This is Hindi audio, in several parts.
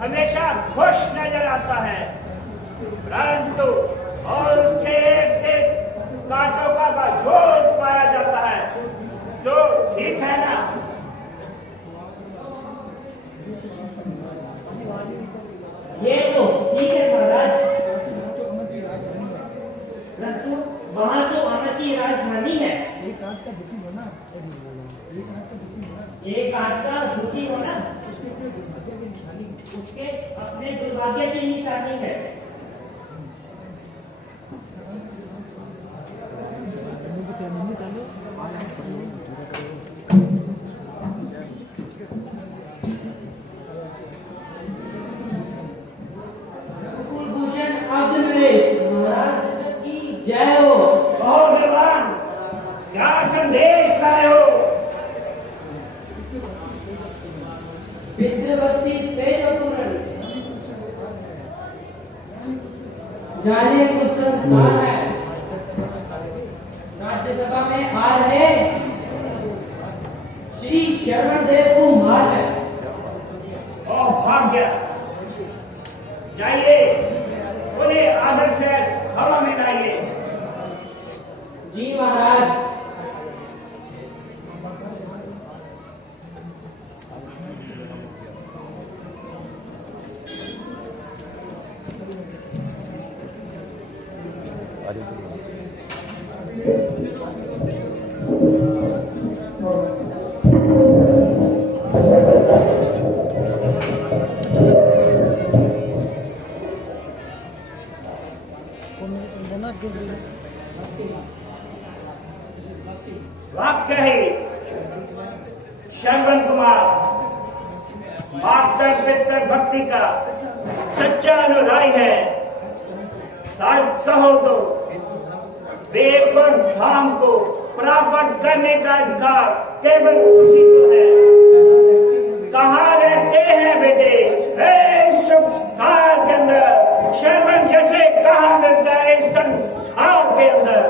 हमेशा खुश नजर आता है, परंतु और उसके एक कांटों का बाजोर पाया जाता है। तो ठीक है ना? ये तो ठीक है महाराज, परंतु वहाँ तो आना की राजधानी है। एक आध का दुखी होना, उसके अपने दुर्भाग्य की निशानी है। कुलभूषण अग्रवेश महाराज की जय हो। भगवान, क्या संदेश लाए हो? विद्यावती से पूर्ण जाने कुछ संस्कार है। राज्यसभा में आ रहे श्री शरवण देव कुमार है। ओ भाग्य, जाइए उन्हें आदर से हवा में लाइए। जी महाराज। वाक्य ही श्रवण कुमार मातर पितर भक्ति का सच्चा अनुरागी है। साथ कहो तो बेगुण धाम को प्राप्त करने का अधिकार केवल उसी को है। कहाँ रहते हैं बेटे इस शुभ स्थान के अंदर? श्रवण जैसे कहाँ मिलता है इस संसार के अंदर?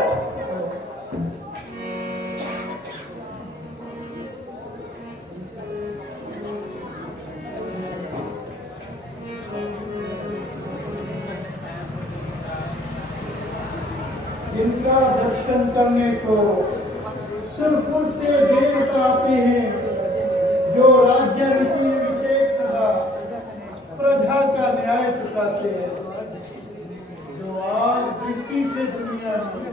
जिनका दर्शन करने को सुरपुर से देवता आते हैं, जो राज्य नीति विशेष सदा प्रजा का न्याय चुकाते हैं, जो आज दृष्टि से दुनिया में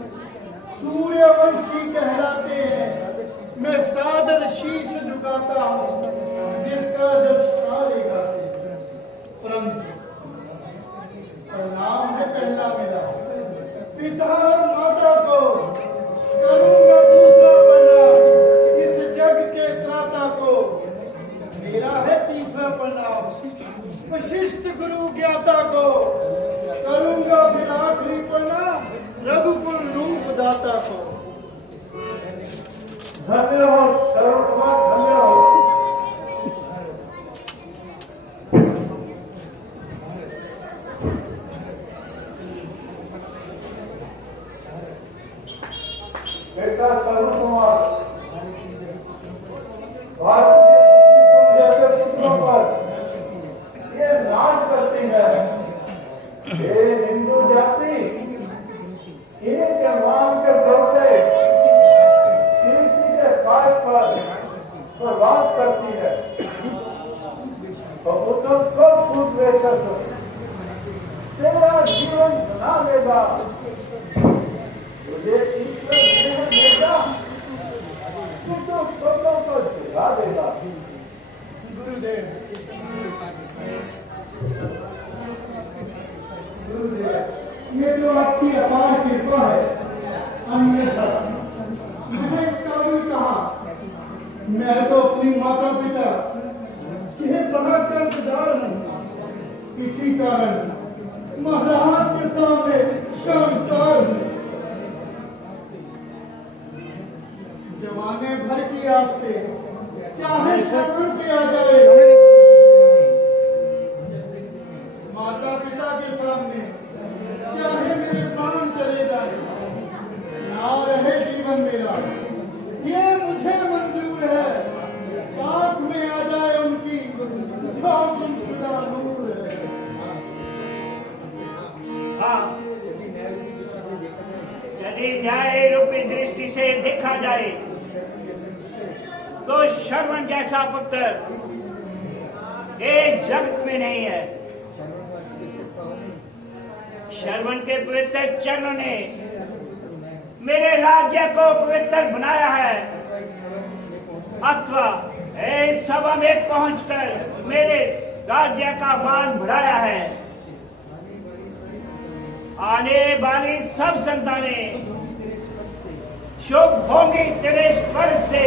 सूर्यवंशी कहलाते हैं। मैं सादर शीश झुकाता हूँ, जिसका जस सारे गाते हैं। परंतु नाम है पहला मेरा, पिता और माता को करूंगा दूसरा पन्ना, इस जग के त्राता को मेरा है तीसरा पन्ना। वशिष्ठ गुरु ज्ञाता को करूंगा फिर आखिरी पन्ना, रघुकुल रूप दाता को। धन्य हो श्रवण कुमार, धन्य हो। बेटा तरुण कुमार, भारतीय पुत्रों पर ये नाच करती है। ये हिंदू जाति इनके मान के भरोसे कीर्ति के पास पर बर्बाद करती है। कबूतर को फूट लेकर तेरा जीवन बना लेगा। तुझे ईश्वर नेह देगा, तू तो स्वप्नों को जगा देगा। गुरुदेव, ये तो आपकी अपार कृपा है। अन्यथा मैंने इसका भी कहा, मैं तो अपनी माता पिता के बड़ा कर्जदार हूँ। इसी कारण महाराज के सामने शर्मसार हूँ। जमाने भर की आफते चाहे श्रवण किया जाए, माता पिता के सामने चाहे मेरे प्राण चले जाए, ना रहे जीवन मेरा, ये मुझे मंजूर है। आंख में आ जाए उनकी गुमशुदा नूर। से देखा जाए तो श्रवण जैसा पुत्र एक जगत में नहीं है। श्रवण के पवित्र चरणों ने मेरे राज्य को पवित्र बनाया है, अथवा इस सभा में पहुंचकर मेरे राज्य का मान बढ़ाया है। आने वाली सब संतानें शुभ होंगी तेरे स्पर्श से,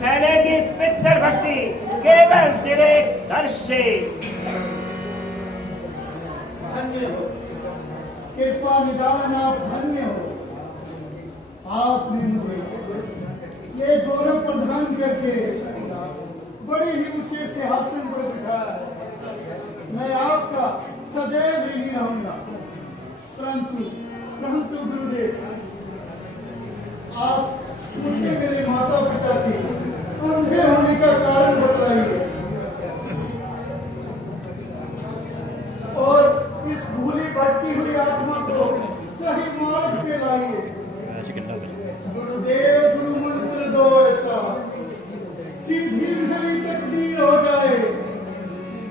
फैलेगी पितृ भक्ति केवल तेरे दर्श से। धन्य हो, कृपा निदान आप धन्य हो। आपने मुझे ये गौरव प्रदान करके बड़े ही ऊंचे सिंहासन पर बिठाया है। मैं आपका सदैव ऋणी रहूंगा। परंतु गुरुदेव, आप मुझे मेरे माता पिता के अंधे होने का कारण बताइए और इस भूली भटकी हुई आत्मा को सही मार्ग पे लाइए। गुरुदेव, गुरु मंत्र दो ऐसा सीधी मेरी तकदीर हो जाए,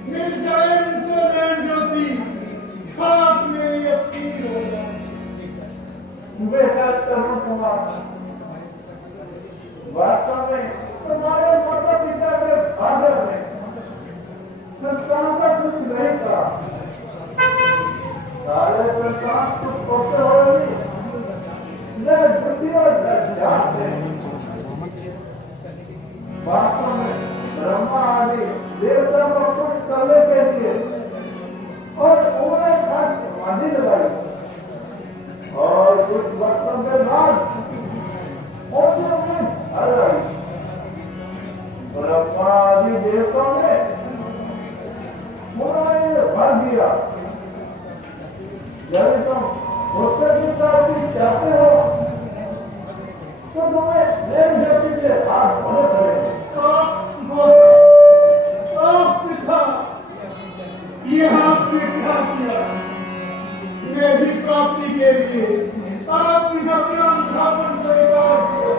मिल जाए उनको नैन ज्योति, खाक मेरी अच्छी हो जाए। बेटा तरुण कुमार, वास्तव में तुम्हारे माता पिता के फादर ने संतान का कुछ नहीं कहा। सारे संतान कुछ पुत्र हो न बुद्धि और न ज्ञान से। वास्तव में ब्रह्मा आदि देवता को कुछ करने के लिए और उन्हें खास समाधि लगाई और कुछ वर्षों के बाद ब्रह्मा आदि देवताओं ने उन्होंने बांध दिया। यदि तुम उससे चाहते हो तो तुम्हें नैन ज्योति से हाथ होने पड़ेगा। पिता, ये आपने क्या किया? मेरी प्राप्ति के लिए आपने अपना अंधापन स्वीकार किया।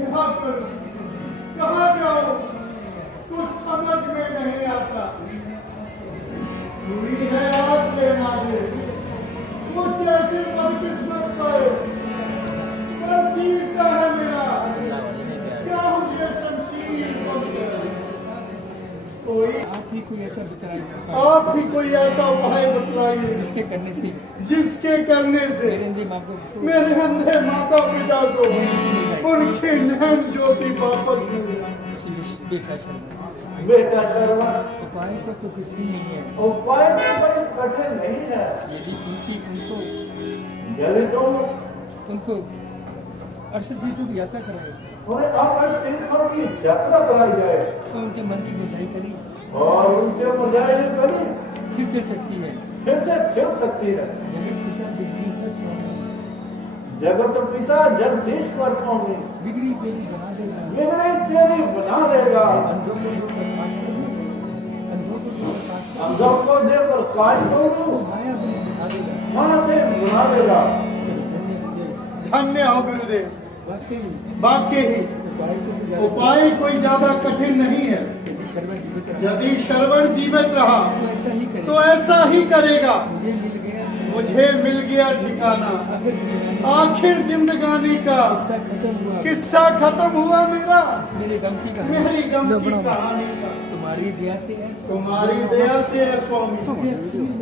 यहाँ पर कहाँ जाओ कुछ समझ में नहीं आता। हुई है आज के मारे मुझ ऐसे बदकिस्मत पर चीरता है मेरा, क्या मुझे शमशीर बनकर। कोई आप ही कोई ऐसा बतलाइए, आप ही कोई ऐसा उपाय बतलाइए जिसके करने से मेरे अंधे माता पिता को उनकी नैन ज्योति वापस मिल जाए। बेटा शर्मा, उपाय का तो कुछ भी नहीं है। उपाय तो कोई कठिन नहीं है। यदि उनको अरशद जी जो यात्रा कराए उन्हें अपने तीर्थों की यात्रा कराई जाए तो उनके मन की बुराई करी और उनके मुझाई करी फिर खेल सकती है। फिर से खेल सकती है। जगत पिता जगत पिता जगदीश्वर स्वामी जगदीश्वर स्वामी बिगड़ी बेली बना देगा, बिगड़ी तेरी बना देगा। अंधों को जो प्रकाश करूं, अंधों को जो प्रकाश करूं, अंधों को दे प्रकाश करूं, माया भी बना देगा। महादेव बना देगा। धन्य धन्य हो गुरुदेव। वाकई वाकई ही उपाय कोई ज्यादा कठिन नहीं है। यदि श्रवण जीवित रहा तो ऐसा ही करेगा। मुझे मिल गया ठिकाना, आखिर जिंदगानी का किस्सा खत्म हुआ मेरा, मेरी गम की मेरी गम की कहानी का। तुम्हारी दया से है, तुम्हारी दया से है स्वामी,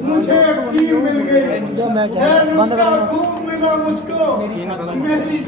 मुझे अक्सीर मिल गई, खूब मिला मुझको, मेरी